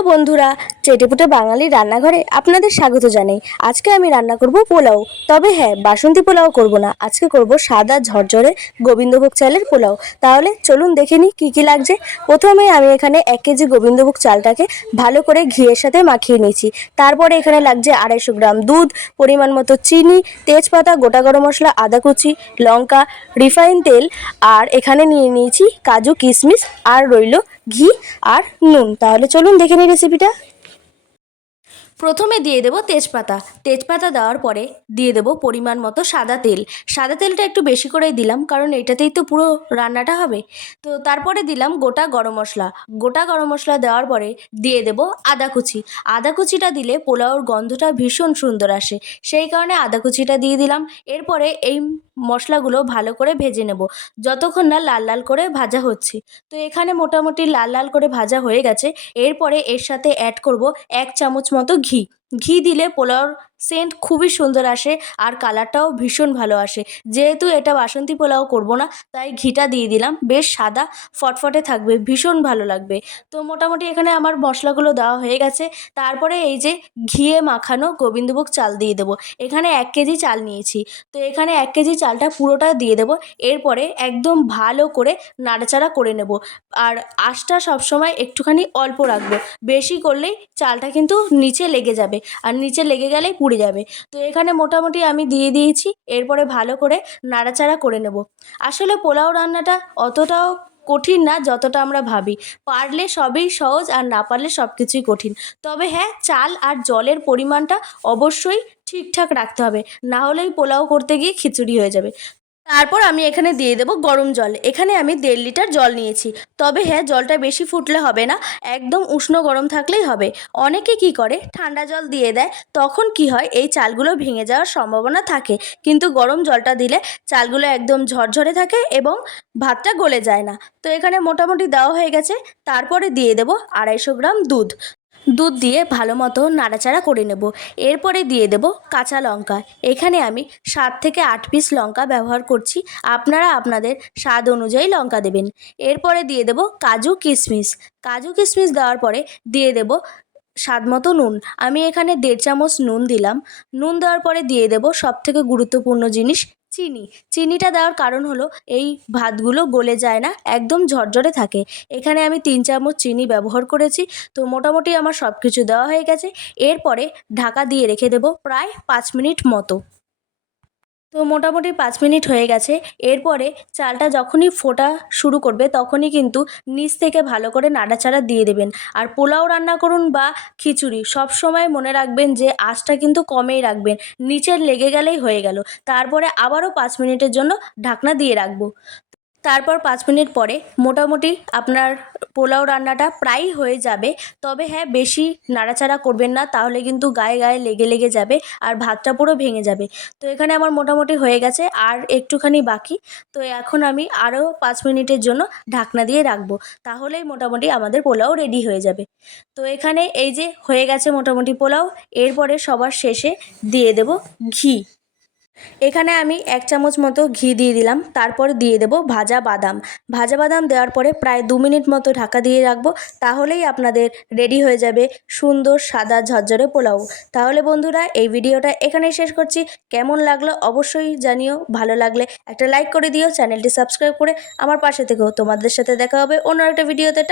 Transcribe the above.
Hello বন্ধুরা, চেটেপুটে বাঙালি রান্নাঘরে আপনাদের স্বাগত জানাই। আজকে আমি রান্না করব পোলাও। তবে হ্যাঁ, বাসন্তী পোলাও করব না, আজকে করব সাদা ঝরঝরে গোবিন্দভোগ চালের পোলাও। তাহলে চলুন দেখে নিই কী কী লাগছে। প্রথমে আমি এখানে 1 কেজি গোবিন্দভোগ চালটাকে ভালো করে ঘিয়ের সাথে মাখিয়ে নিয়েছি। তারপরে এখানে লাগছে 250 গ্রাম দুধ, পরিমাণ মতো চিনি, তেজপাতা, গোটা গরম মশলা, আদা কুচি, লঙ্কা, রিফাইন তেল, আর এখানে নিয়ে নিয়েছি কাজু কিশমিশ, আর রইল ঘি আর নুন। তাহলে চলুন দেখে নিই রেসিপিটা। প্রথমে দিয়ে দেব তেজপাতা। তেজপাতা দেওয়ার পরে দিয়ে দেব পরিমাণ মতো সাদা তেল। সাদা তেলটা একটু বেশি করেই দিলাম, কারণ এটাতেই তো পুরো রান্নাটা হবে। তো তারপরে দিলাম গোটা গরম মশলা। গোটা গরম মশলা দেওয়ার পরে দিয়ে দেব আদা কুচি। আদা কুচিটা দিলে পোলাওর গন্ধটা ভীষণ সুন্দর আসে, সেই কারণে আদা কুচিটা দিয়ে দিলাম। এরপরে এই মশলাগুলো ভালো করে ভেজে নেব, যতক্ষণ না লাল লাল করে ভাজা হচ্ছে। তো এখানে মোটামুটি লাল লাল করে ভাজা হয়ে গেছে। এরপরে এর সাথে অ্যাড করব 1 চামচ মতো ঘি। ঘি দিলে পোলাওর সেন্ট খুবই সুন্দর আসে, আর কালারটাও ভীষণ ভালো আসে। যেহেতু এটা বাসন্তী পোলাও করব না, তাই ঘিটা দিয়ে দিলাম। বেশ সাদা ফটফটে থাকবে, ভীষণ ভালো লাগবে। তো মোটামুটি এখানে আমার মশলাগুলো দেওয়া হয়ে গেছে। তারপরে এই যে ঘিয়ে মাখানো গোবিন্দভোগ চাল দিয়ে দেবো। এখানে 1 কেজি চাল নিয়েছি, তো এখানে 1 কেজি চালটা পুরোটা দিয়ে দেবো। এরপরে একদম ভালো করে নাড়াচাড়া করে নেব, আর আঁচটা সবসময় একটুখানি অল্প রাখবো। বেশি করলেই চালটা কিন্তু নিচে লেগে যাবে, আর নিচে লেগে গেলেই পুড়ে যাবে। তো এখানে মোটামুটি আমি দিয়ে দিয়েছি। এরপরে ভালো করে নাড়াচাড়া করে নেব। আসলে পোলাও রান্নাটা অতটাও কঠিন না যতটা আমরা ভাবি। পারলে সবই সহজ, আর না পারলে সব কিছুই কঠিন। তবে হ্যাঁ, চাল আর জলের পরিমাণটা অবশ্যই ঠিকঠাক রাখতে হবে, না হলেই পোলাও করতে গিয়ে খিচুড়ি হয়ে যাবে। তারপর আমি এখানে দিয়ে দেবো গরম জল। এখানে আমি 1.5 লিটার জল নিয়েছি। তবে হ্যাঁ, জলটা বেশি ফুটলে হবে না, একদম উষ্ণ গরম থাকলেই হবে। অনেকে কি করে ঠান্ডা জল দিয়ে দেয়, তখন কি হয় এই চালগুলো ভেঙে যাওয়ার সম্ভাবনা থাকে। কিন্তু গরম জলটা দিলে চালগুলো একদম ঝরঝরে থাকে এবং ভাতটা গলে যায় না। তো এখানে মোটামুটি দেওয়া হয়ে গেছে। তারপরে দিয়ে দেবো 250 গ্রাম দুধ। দুধ দিয়ে ভালো মতো নাড়াচাড়া করে নেব। এরপরে দিয়ে দেব কাঁচা লঙ্কা। এখানে আমি 7 থেকে 8 পিস লঙ্কা ব্যবহার করছি, আপনারা আপনাদের স্বাদ অনুযায়ী লঙ্কা দেবেন। এরপরে দিয়ে দেব কাজু কিশমিশ। কাজু কিশমিশ দেওয়ার পরে দিয়ে দেব স্বাদ মতো নুন। আমি এখানে 1.5 চামচ নুন দিলাম। নুন দেওয়ার পরে দিয়ে দেব সবথেকে গুরুত্বপূর্ণ জিনিস, চিনি। চিনিটা দেওয়ার কারণ হলো এই ভাতগুলো গলে যায় না, একদম ঝরঝরে থাকে। এখানে আমি 3 চামচ চিনি ব্যবহার করেছি। তো মোটামুটি আমার সব কিছু দেওয়া হয়ে গেছে। এরপরে ঢাকা দিয়ে রেখে দেব প্রায় 5 মিনিট মতো। তো মোটামুটি 5 মিনিট হয়ে গেছে। এরপরে চালটা যখনই ফোটা শুরু করবে, তখনই কিন্তু নিচ থেকে ভালো করে নাড়াচাড়া দিয়ে দেবেন। আর পোলাও রান্না করুন বা খিচুড়ি, সব সময় মনে রাখবেন যে আঁচটা কিন্তু কমেই রাখবেন, নিচের লেগে গেলেই হয়ে গেল। তারপরে আবারও 5 মিনিটের জন্য ঢাকনা দিয়ে রাখবো। তারপর 5 মিনিট পরে মোটামুটি আপনার পোলাও রান্নাটা প্রায়ই হয়ে যাবে। তবে হ্যাঁ, বেশি নাড়াচাড়া করবেন না, তাহলে কিন্তু গায়ে গায়ে লেগে লেগে যাবে, আর ভাতটা পুরো ভেঙে যাবে। তো এখানে আমার মোটামুটি হয়ে গেছে, আর একটুখানি বাকি। তো এখন আমি আরও 5 মিনিটের জন্য ঢাকনা দিয়ে রাখবো, তাহলেই মোটামুটি আমাদের পোলাও রেডি হয়ে যাবে। তো এখানে এই যে হয়ে গেছে মোটামুটি পোলাও। এরপরে সবার শেষে দিয়ে দেব ঘি। এখানে আমি 1 চামচ মতো ঘি দিয়ে দিলাম। তারপর দিয়ে দেব ভাজা বাদাম। ভাজা বাদাম দেওয়ার পরে প্রায় 2 মিনিট মতো ঢাকা দিয়ে রাখবো, তাহলেই আপনাদের রেডি হয়ে যাবে সুন্দর সাদা ঝরঝরে পোলাও। তাহলে বন্ধুরা, এই ভিডিওটা এখানেই শেষ করছি। কেমন লাগলো অবশ্যই জানিও। ভালো লাগলে একটা লাইক করে দিও, চ্যানেলটি সাবস্ক্রাইব করে আমার পাশে থেকো। তোমাদের সাথে দেখা হবে অন্য একটা ভিডিওতে।